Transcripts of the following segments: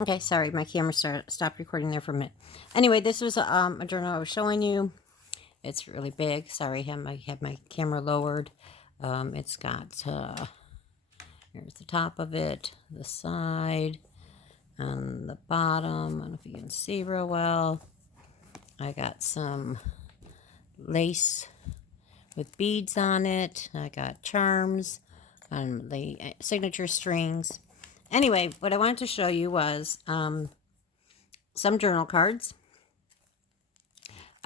Okay, sorry, my camera stopped recording there for a minute. Anyway, this was a journal I was showing you. It's really big. Sorry, I had my camera lowered. It's got, here's the top of it, the side, and the bottom. I don't know if you can see real well. I got some lace with beads on it. I got charms and the signature strings. Anyway, what I wanted to show you was some journal cards.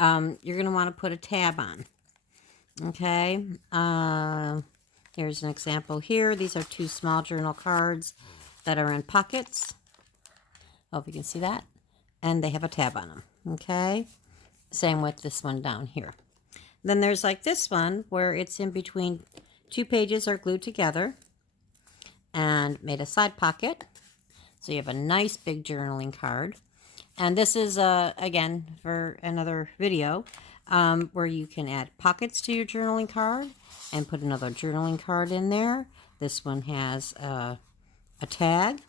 You're going to want to put a tab on. Okay. Here's an example here. These are two small journal cards that are in pockets. Hope you can see that. And they have a tab on them. Okay. Same with this one down here. Then there's like this one where it's in between two pages are glued together and made a side pocket. So you have a nice big journaling card. And this is, again, for another video, where you can add pockets to your journaling card and put another journaling card in there. This one has a tag.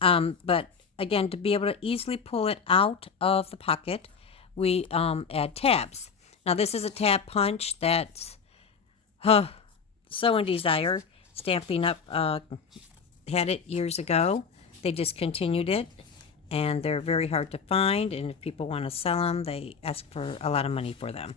But, again, to be able to easily pull it out of the pocket, we add tabs. Now, this is a tab punch that's so in desire. Stampin' Up! Had it years ago. They discontinued it, and they're very hard to find, and if people want to sell them, they ask for a lot of money for them.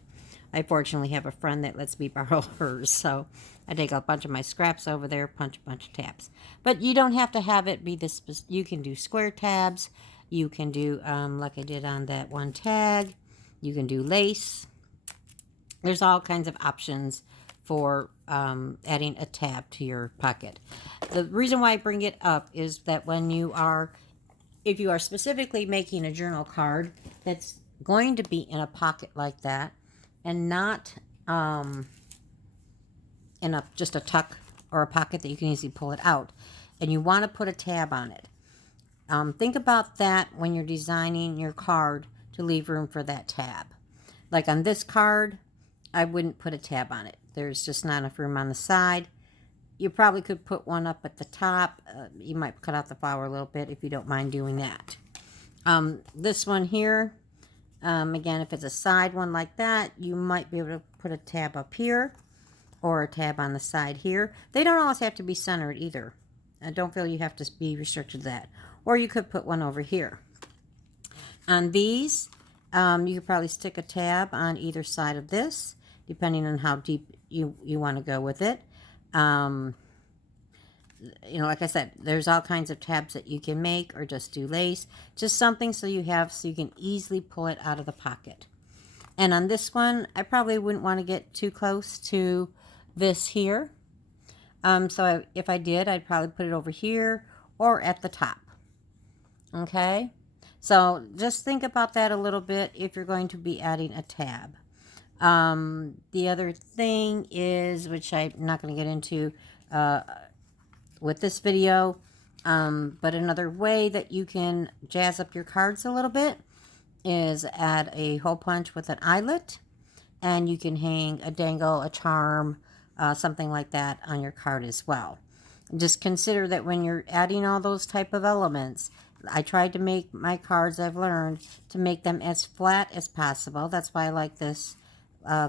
I fortunately have a friend that lets me borrow hers, so I take a bunch of my scraps over there, punch a bunch of tabs. But you don't have to have it be this. You can do square tabs. You can do, like I did on that one tag. You can do lace. There's all kinds of options for adding a tab to your pocket. The reason why I bring it up is that when you are, if you are specifically making a journal card that's going to be in a pocket like that and not in just a tuck or a pocket that you can easily pull it out, and you want to put a tab on it, think about that when you're designing your card to leave room for that tab. Like on this card, I wouldn't put a tab on it. There's just not enough room on the side. You probably could put one up at the top. You might cut out the flower a little bit if you don't mind doing that. This one here, again, if it's a side one like that, you might be able to put a tab up here or a tab on the side here. They don't always have to be centered either. I don't feel you have to be restricted to that. Or you could put one over here. On these, you could probably stick a tab on either side of this, depending on how deep you want to go with it. You know, like I said, there's all kinds of tabs that you can make or just do lace. Just something so you can easily pull it out of the pocket. And on this one, I probably wouldn't want to get too close to this here. So if I did, I'd probably put it over here or at the top. Okay? So just think about that a little bit if you're going to be adding a tab. The other thing is, which I'm not going to get into with this video, but another way that you can jazz up your cards a little bit is add a hole punch with an eyelet, and you can hang a dangle, a charm, something like that on your card as well. Just consider that when you're adding all those type of elements, I tried to make my cards, I've learned to make them as flat as possible. That's why I like this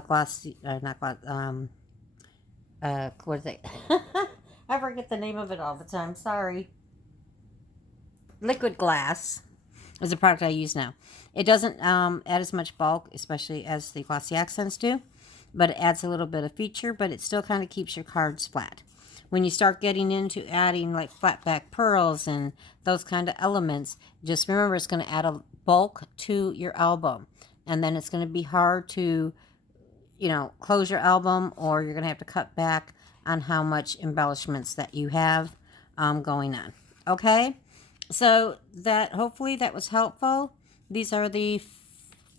glossy, not gloss, what is it? I forget the name of it all the time, sorry. Liquid Glass is the product I use now. It doesn't add as much bulk, especially as the Glossy Accents do, but it adds a little bit of feature, but it still kind of keeps your cards flat. When you start getting into adding like flat back pearls and those kind of elements, just remember it's going to add a bulk to your album. And then it's going to be hard to, close your album, or you're going to have to cut back on how much embellishments that you have going on. Okay? So hopefully that was helpful. These are the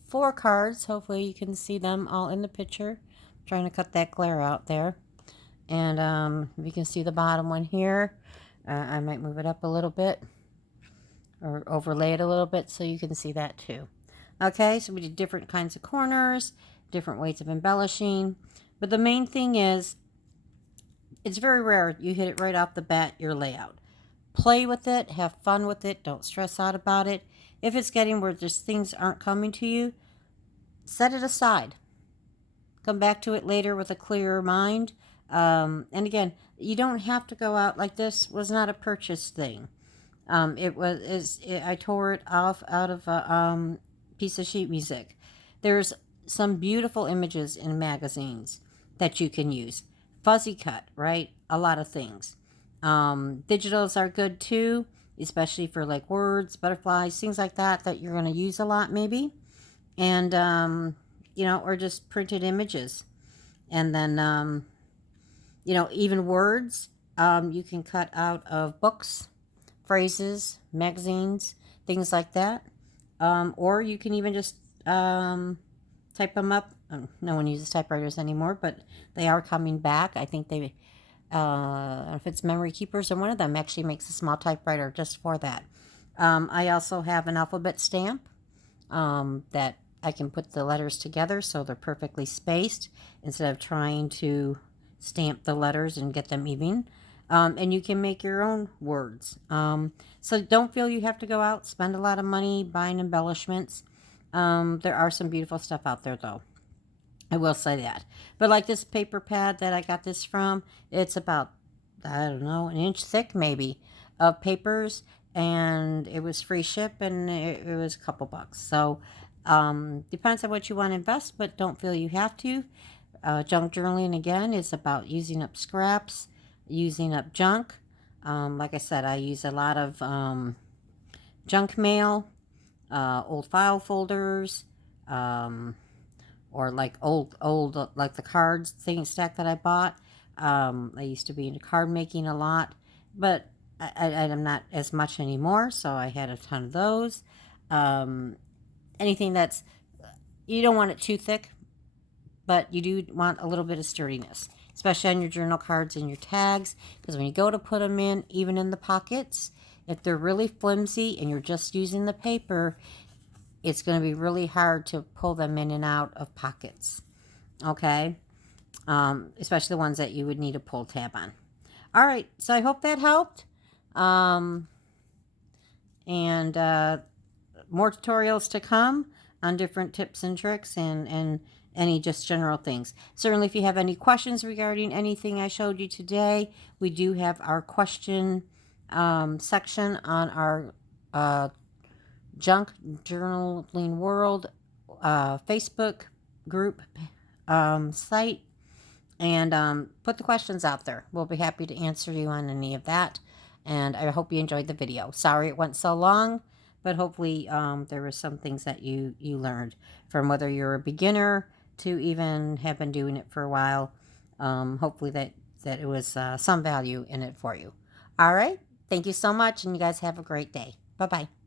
4 cards. Hopefully you can see them all in the picture. I'm trying to cut that glare out there. And you can see the bottom one here. I might move it up a little bit or overlay it a little bit so you can see that too. Okay, so we did different kinds of corners, different ways of embellishing. But the main thing is, it's very rare you hit it right off the bat, your layout. play with it, have fun with it, don't stress out about it. If it's getting where just things aren't coming to you, set it aside. Come back to it later with a clearer mind. And again, you don't have to go out like this. Was not a purchase thing. I tore it off out of a piece of sheet music. There's some beautiful images in magazines that you can use. Fuzzy cut, right? A lot of things. Digitals are good too, especially for like words, butterflies, things like that that you're going to use a lot maybe. And, or just printed images. And then, even words you can cut out of books, phrases, magazines, things like that. Or you can even just type them up. No one uses typewriters anymore, but they are coming back. I think they, if it's Memory Keepers or one of them actually makes a small typewriter just for that. I also have an alphabet stamp that I can put the letters together so they're perfectly spaced instead of trying to stamp the letters and get them even. And you can make your own words. So don't feel you have to go out, spend a lot of money buying embellishments. There are some beautiful stuff out there, though. I will say that. But like this paper pad that I got this from, it's about, I don't know, an inch thick maybe of papers. And it was free ship and it was a couple bucks. So depends on what you want to invest, but don't feel you have to. Junk journaling, again, is about using up scraps, using up junk. Like I said, I use a lot of junk mail, old file folders, or like old, like the cards thing stack that I bought. I used to be into card making a lot, but I'm not as much anymore, so I had a ton of those. Anything that's, you don't want it too thick, but you do want a little bit of sturdiness, especially on your journal cards and your tags, because when you go to put them in, even in the pockets, if they're really flimsy and you're just using the paper, it's going to be really hard to pull them in and out of pockets, okay? Especially the ones that you would need a pull tab on. All right, so I hope that helped. And more tutorials to come on different tips and tricks and any just general things. Certainly, if you have any questions regarding anything I showed you today, we do have our question section on our Junk Journaling World Facebook group site. And put the questions out there. We'll be happy to answer you on any of that. And I hope you enjoyed the video. Sorry it went so long, but hopefully there were some things that you learned from whether you're a beginner to even have been doing it for a while. Hopefully that it was some value in it for you. All right. Thank you so much, and you guys have a great day. Bye-bye.